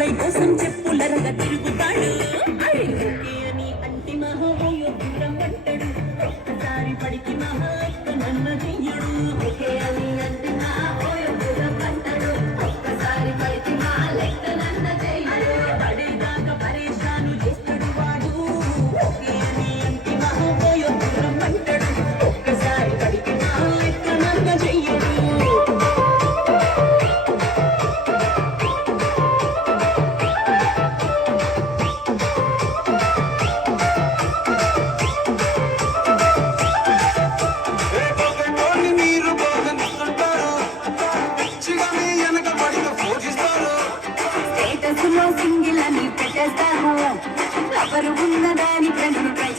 చెప్పుల కోసం చెప్పుల రగ సింగిల్ అని పెట్టేస్తాను ఎవరు ఉన్నదాని ఫ్రెండ్స్ ట్రై